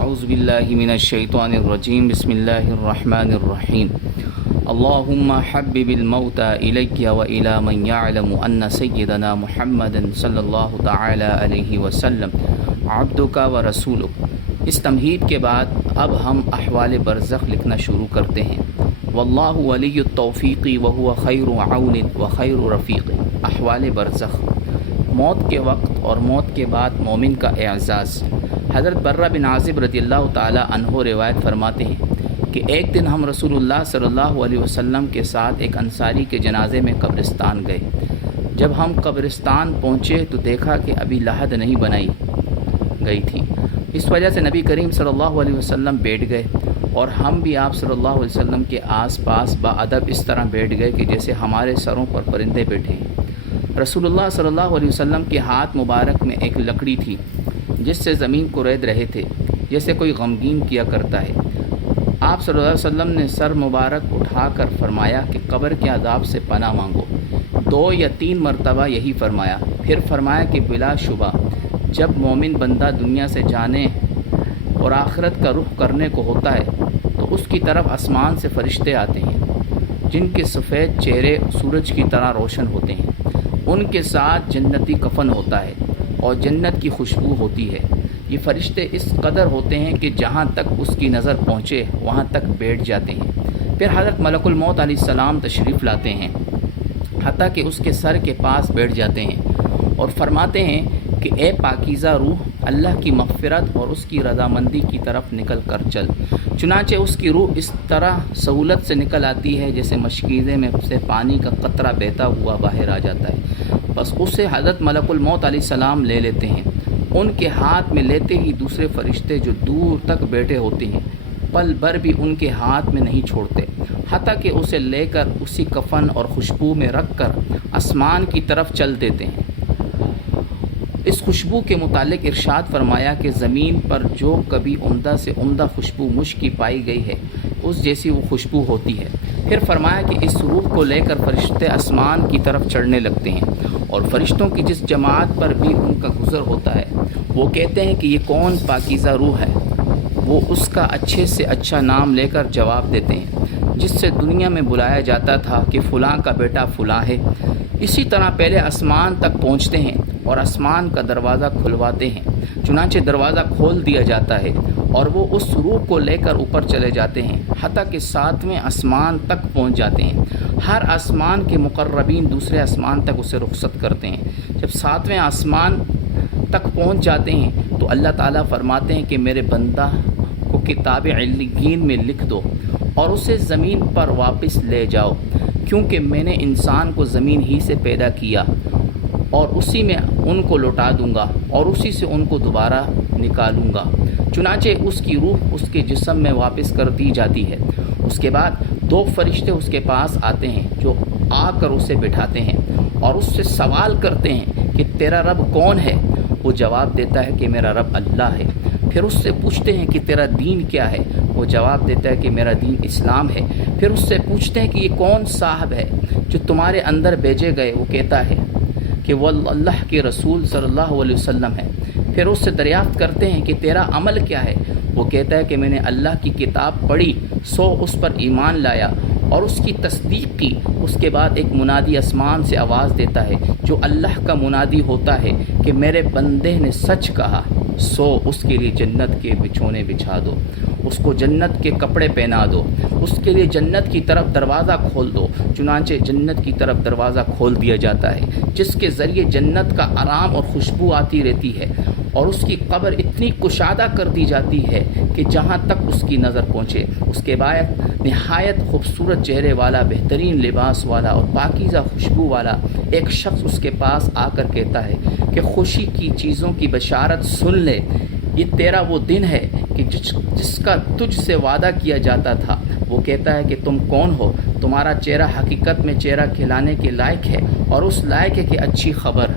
اعوذ باللہ من الشیطان الرجیم بسم اللہ الرحمن الرحیم اللہم حبب الموت الیک وإلی من یعلم ان سیدنا محمد صلی اللہ تعالی علیہ وسلم عبدک ورسولک۔ اس تمہید کے بعد اب ہم احوال برزخ لکھنا شروع کرتے ہیں۔ واللہ ولی التوفیق وہو خیر عون وخیر رفیق۔ احوال برزخ، موت کے وقت اور موت کے بعد مومن کا اعزاز۔ حضرت برہ بن عازب رضی اللہ تعالی عنہ روایت فرماتے ہیں کہ ایک دن ہم رسول اللہ صلی اللہ علیہ وسلم کے ساتھ ایک انصاری کے جنازے میں قبرستان گئے۔ جب ہم قبرستان پہنچے تو دیکھا کہ ابھی لحد نہیں بنائی گئی تھی، اس وجہ سے نبی کریم صلی اللہ علیہ وسلم بیٹھ گئے اور ہم بھی آپ صلی اللہ علیہ وسلم کے آس پاس باادب اس طرح بیٹھ گئے کہ جیسے ہمارے سروں پر پرندے بیٹھے ہیں۔ رسول اللہ صلی اللہ علیہ وسلم کے ہاتھ مبارک میں ایک لکڑی تھی جس سے زمین کو رید رہے تھے، جیسے کوئی غمگین کیا کرتا ہے۔ آپ صلی اللہ علیہ وسلم نے سر مبارک اٹھا کر فرمایا کہ قبر کے عذاب سے پناہ مانگو۔ 2 یا 3 مرتبہ یہی فرمایا، پھر فرمایا کہ بلا شبہ جب مومن بندہ دنیا سے جانے اور آخرت کا رخ کرنے کو ہوتا ہے تو اس کی طرف آسمان سے فرشتے آتے ہیں جن کے سفید چہرے سورج کی طرح روشن ہوتے ہیں۔ ان کے ساتھ جنتی کفن ہوتا ہے اور جنت کی خوشبو ہوتی ہے۔ یہ فرشتے اس قدر ہوتے ہیں کہ جہاں تک اس کی نظر پہنچے وہاں تک بیٹھ جاتے ہیں۔ پھر حضرت ملک الموت علیہ السلام تشریف لاتے ہیں، حتیٰ کہ اس کے سر کے پاس بیٹھ جاتے ہیں اور فرماتے ہیں کہ اے پاکیزہ روح، اللہ کی مغفرت اور اس کی رضامندی کی طرف نکل کر چل۔ چنانچہ اس کی روح اس طرح سہولت سے نکل آتی ہے جیسے مشکیزے میں سے پانی کا قطرہ بہتا ہوا باہر آ جاتا ہے۔ بس اسے حضرت ملک الموت علیہ السلام لے لیتے ہیں۔ ان کے ہاتھ میں لیتے ہی دوسرے فرشتے جو دور تک بیٹھے ہوتے ہیں پل بھر بھی ان کے ہاتھ میں نہیں چھوڑتے، حتیٰ کہ اسے لے کر اسی کفن اور خوشبو میں رکھ کر آسمان کی طرف چل دیتے ہیں۔ اس خوشبو کے متعلق ارشاد فرمایا کہ زمین پر جو کبھی عمدہ سے عمدہ خوشبو مشک کی پائی گئی ہے اس جیسی وہ خوشبو ہوتی ہے۔ پھر فرمایا کہ اس روح کو لے کر فرشتے آسمان کی طرف چڑھنے لگتے ہیں اور فرشتوں کی جس جماعت پر بھی ان کا گزر ہوتا ہے وہ کہتے ہیں کہ یہ کون پاکیزہ روح ہے؟ وہ اس کا اچھے سے اچھا نام لے کر جواب دیتے ہیں جس سے دنیا میں بلایا جاتا تھا کہ فلاں کا بیٹا فلاں ہے۔ اسی طرح پہلے آسمان تک پہنچتے ہیں اور آسمان کا دروازہ کھلواتے ہیں، چنانچہ دروازہ کھول دیا جاتا ہے اور وہ اس روح کو لے کر اوپر چلے جاتے ہیں حتیٰ کہ 7ویں آسمان تک پہنچ جاتے ہیں۔ ہر آسمان کے مقربین دوسرے آسمان تک اسے رخصت کرتے ہیں۔ جب 7ویں آسمان تک پہنچ جاتے ہیں تو اللہ تعالیٰ فرماتے ہیں کہ میرے بندہ کو کتاب علیین میں لکھ دو اور اسے زمین پر واپس لے جاؤ، کیونکہ میں نے انسان کو زمین ہی سے پیدا کیا اور اسی میں ان کو لوٹا دوں گا اور اسی سے ان کو دوبارہ نکالوں گا۔ چنانچہ اس کی روح اس کے جسم میں واپس کر دی جاتی ہے۔ اس کے بعد 2 فرشتے اس کے پاس آتے ہیں جو آ کر اسے بٹھاتے ہیں اور اس سے سوال کرتے ہیں کہ تیرا رب کون ہے؟ وہ جواب دیتا ہے کہ میرا رب اللہ ہے۔ پھر اس سے پوچھتے ہیں کہ تیرا دین کیا ہے؟ وہ جواب دیتا ہے کہ میرا دین اسلام ہے۔ پھر اس سے پوچھتے ہیں کہ یہ کون صاحب ہے جو تمہارے اندر بھیجے گئے؟ وہ کہتا ہے کہ وہ اللہ کے رسول صلی اللہ علیہ وسلم ہے۔ پھر اس سے دریافت کرتے ہیں کہ تیرا عمل کیا ہے؟ وہ کہتا ہے کہ میں نے اللہ کی کتاب پڑھی سو اس پر ایمان لایا اور اس کی تصدیق کی۔ اس کے بعد ایک منادی آسمان سے آواز دیتا ہے جو اللہ کا منادی ہوتا ہے کہ میرے بندے نے سچ کہا، سو اس کے لیے جنت کے بچھونے بچھا دو، اس کو جنت کے کپڑے پہنا دو، اس کے لیے جنت کی طرف دروازہ کھول دو۔ چنانچہ جنت کی طرف دروازہ کھول دیا جاتا ہے جس کے ذریعے جنت کا آرام اور خوشبو آتی رہتی ہے اور اس کی قبر اتنی کشادہ کر دی جاتی ہے کہ جہاں تک اس کی نظر پہنچے۔ اس کے بعد نہایت خوبصورت چہرے والا، بہترین لباس والا اور پاکیزہ خوشبو والا ایک شخص اس کے پاس آ کر کہتا ہے کہ خوشی کی چیزوں کی بشارت سن لے، یہ تیرا وہ دن ہے کہ جس کا تجھ سے وعدہ کیا جاتا تھا۔ وہ کہتا ہے کہ تم کون ہو؟ تمہارا چہرہ حقیقت میں چہرہ کھلانے کے لائق ہے اور اس لائق ہے کہ اچھی خبر